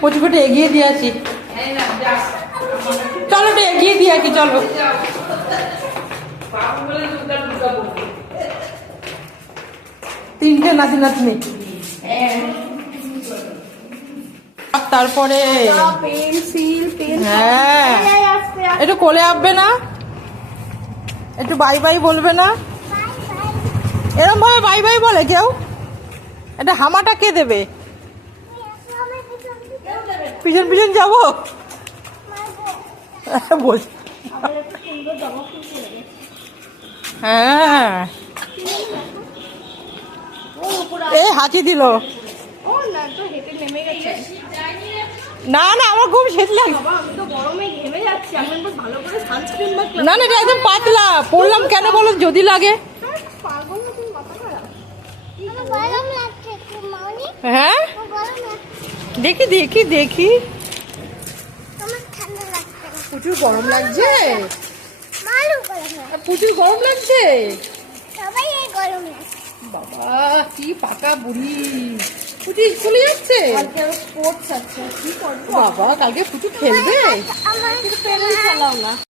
প্রচুরটা এগিয়ে দিয়ে আছি, চলো একটু এগিয়ে দিয়ে আছি, চলো। তিনটে নাতি নাতনি, তারপরে হ্যাঁ একটু কোলে আসবে না, একটু বাই বাই বলবে না, এরকম ভাবে বাই বাই বলে কেউ? এটা হামাটা কে দেবে? পিছন পিছন যাবো বল। হ্যাঁ এই হাঁচি দিল। না না আমার খুব শীত লাগছে। না না এটা একদম পাতলা, পড়লাম কেন বলো যদি লাগে। হ্যাঁ দেখি দেখি দেখি, প্রচুর গরম লাগছে, প্রচুর গরম লাগছে। বাবা কি পাকা বুড়ি, পুচু স্কুলে যাচ্ছে, বাবা কালকে পুচু খেলবে।